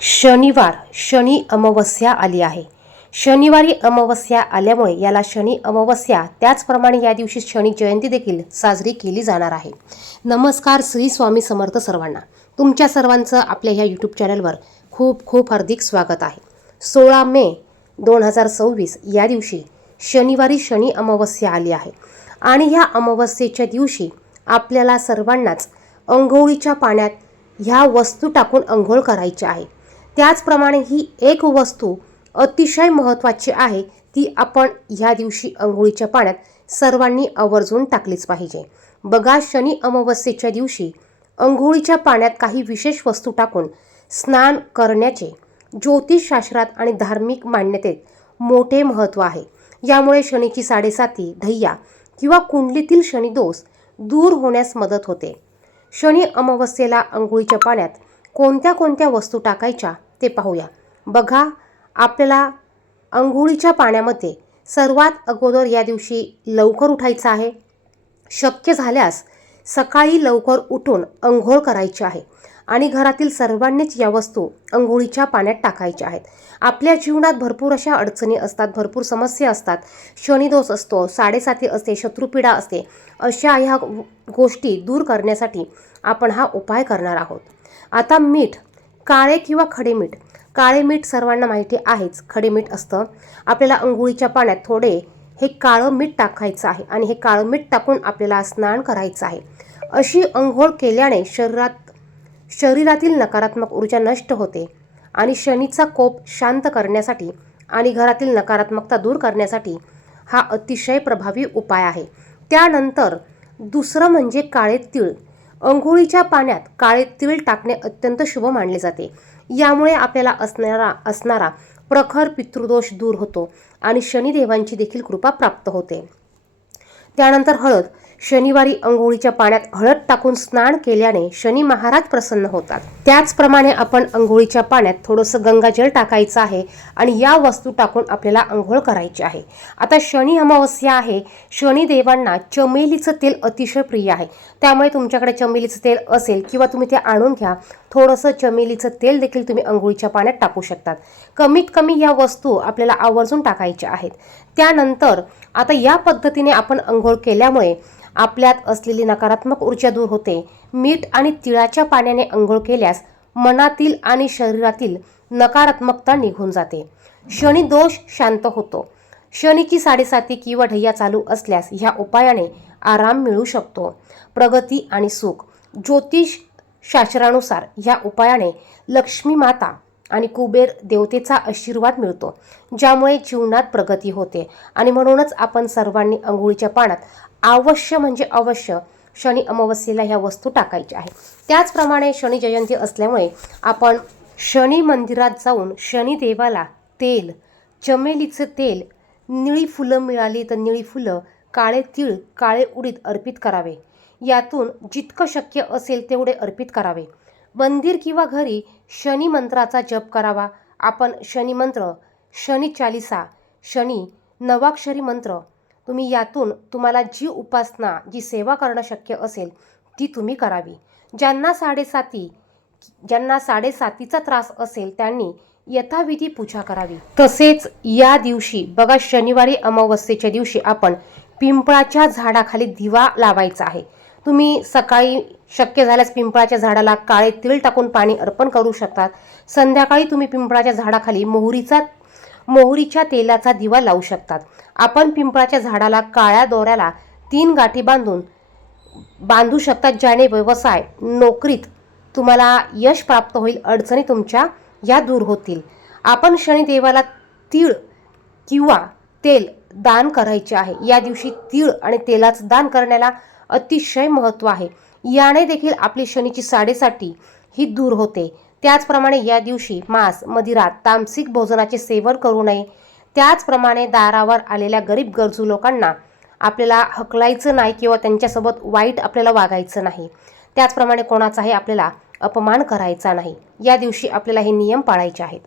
शनिवार शनी अमावस्या आली आहे. शनिवारी अमावस्या आल्यामुळे याला शनी अमावस्या, त्याचप्रमाणे या दिवशी शनी जयंती देखील साजरी केली जाणार आहे. नमस्कार, श्री स्वामी समर्थ सर्वांना. तुमच्या सर्वांचं आपल्या ह्या यूट्यूब चॅनलवर खूप खूप हार्दिक स्वागत आहे. 16 मे 2026 या दिवशी शनिवारी शनी अमावस्या आली आहे आणि ह्या अमावस्येच्या दिवशी आपल्याला सर्वांनाच अंघोळीच्या पाण्यात ह्या वस्तू टाकून अंघोळ करायची आहे. त्याचप्रमाणे ही एक वस्तू अतिशय महत्त्वाची आहे, ती आपण ह्या दिवशी अंघोळीच्या पाण्यात सर्वांनी आवर्जून टाकलीच पाहिजे. बघा, शनी अमावस्येच्या दिवशी अंघोळीच्या पाण्यात काही विशेष वस्तू टाकून स्नान करण्याचे ज्योतिषशास्त्रात आणि धार्मिक मान्यतेत मोठे महत्त्व आहे. यामुळे शनीची साडेसाती, ढय्या किंवा कुंडलीतील शनिदोष दूर होण्यास मदत होते. शनी अमावस्येला अंघोळीच्या पाण्यात कोणत्या कोणत्या वस्तू टाकायच्या ते पाहूया. बघा, आपल्याला अंघोळीच्या पाण्यामध्ये सर्वात अगोदर या दिवशी लवकर उठायचं आहे. शक्य झाल्यास सकाळी लवकर उठून अंघोळ करायची आहे आणि घरातील सर्वांनीच या वस्तू अंघोळीच्या पाण्यात टाकायच्या आहेत. आपल्या जीवनात भरपूर अशा अडचणी असतात, भरपूर समस्या असतात, शनिदोष असतो, साडेसाती असते, शत्रुपीडा असते. अशा ह्या गोष्टी दूर करण्यासाठी आपण हा उपाय करणार आहोत. आता मीठ, काळे किंवा खडे मीठ. काळे मीठ सर्वांना माहिती आहेच, खडे मीठ असतं. आपल्याला अंघोळीच्या पाण्यात थोडे हे काळं मीठ टाकायचं आहे आणि हे काळं मीठ टाकून आपल्याला स्नान करायचं आहे. अशी अंघोळ केल्याने शरीरातील नकारात्मक ऊर्जा नष्ट होते आणि शनीचा कोप शांत करण्यासाठी आणि घरातील नकारात्मकता दूर करण्यासाठी हा अतिशय प्रभावी उपाय आहे. त्यानंतर दुसरं म्हणजे काळे तीळ. अंघोळीच्या पाण्यात काळे तीळ टाकणे अत्यंत शुभ मानले जाते. यामुळे आपल्याला असणारा प्रखर पितृदोष दूर होतो आणि शनिदेवांची देखील कृपा प्राप्त होते. त्यानंतर हळद. शनिवारी अंघोळीच्या पाण्यात हळद टाकून स्नान केल्याने शनी महाराज प्रसन्न होतात. त्याचप्रमाणे आपण अंघोळीच्या पाण्यात थोडंसं गंगाजल टाकायचं आहे आणि या वस्तू टाकून आपल्याला अंघोळ करायची आहे. आता शनी अमावस्या आहे. शनिदेवांना चमेलीचं तेल अतिशय प्रिय आहे. त्यामुळे तुमच्याकडे चमेलीचं तेल असेल किंवा तुम्ही ते आणून घ्या. थोडंसं चमेलीचं तेल देखील तुम्ही अंघोळीच्या पाण्यात टाकू शकतात. कमीत कमी या वस्तू आपल्याला आवर्जून टाकायच्या आहेत. त्यानंतर आता या पद्धतीने आपण अंघोळ केल्यामुळे आपल्यात असलेली नकारात्मक ऊर्जा दूर होते. मीठ आणि तिळाच्या पाण्याने अंघोळ केल्यास मनातील आणि शरीरातील नकारात्मकता निघून जाते. शनी दोष शांत होतो. शनीची साडेसाती किंवा ढय्या चालू असल्यास ह्या उपायाने आराम मिळू शकतो. प्रगती आणि सुख. ज्योतिष शास्त्रानुसार ह्या उपायाने लक्ष्मी माता आणि कुबेर देवतेचा आशीर्वाद मिळतो, ज्यामुळे जीवनात प्रगती होते. आणि म्हणूनच आपण सर्वांनी अंघोळीच्या पाण्यात अवश्य म्हणजे अवश्य शनी अमावस्येला ह्या वस्तू टाकायच्या आहेत. त्याचप्रमाणे शनी जयंती असल्यामुळे आपण शनी मंदिरात जाऊन शनिदेवाला तेल, चमेलीचं तेल, निळी फुलं मिळाली तर निळी फुलं, काळे तीळ, काळे उडीद अर्पित करावे. यातून जितकं शक्य असेल तेवढे अर्पित करावे. मंदिर किंवा घरी शनी मंत्राचा जप करावा. आपण शनी मंत्र, शनी चालिसा, शनी नवाक्षरी मंत्र, तुम्ही यातून तुम्हाला जी उपासना, जी सेवा करणं शक्य असेल ती तुम्ही करावी. ज्यांना साडेसातीचा त्रास असेल त्यांनी यथाविधी पूजा करावी. तसेच या दिवशी बघा, शनिवारी अमावस्येच्या दिवशी आपण पिंपळाच्या झाडाखाली दिवा लावायचा आहे. तुम्ही सकाळी शक्य झाल्यास पिंपळाच्या झाडाला काळे तीळ टाकून पाणी अर्पण करू शकतात. संध्याकाळी तुम्ही पिंपळाच्या झाडाखाली मोहरीच्या तेलाचा दिवा लावू शकतात. आपण पिंपळाच्या झाडाला काळ्या दोऱ्याला 3 गाठी बांधू शकतात, ज्याने व्यवसाय, नोकरीत तुम्हाला यश प्राप्त होईल, अडचणी तुमच्या या दूर होतील. आपण शनिदेवाला तीळ किंवा तेल दान करायचे आहे. या दिवशी तीळ आणि तेलाचं दान करण्याला अतिशय महत्त्व आहे. याने देखील आपली शनीची साडेसाती ही दूर होते. त्याचप्रमाणे या दिवशी मांस, मदिरा, तामसिक भोजनाचे सेवन करू नये. त्याचप्रमाणे दारावर आलेल्या गरीब गरजू लोकांना आपल्याला हकलायचं नाही किंवा त्यांच्यासोबत वाईट आपल्याला वागायचं नाही. त्याचप्रमाणे कोणाचाही आपल्याला अपमान करायचा नाही. या दिवशी आपल्याला हे नियम पाळायचे आहेत.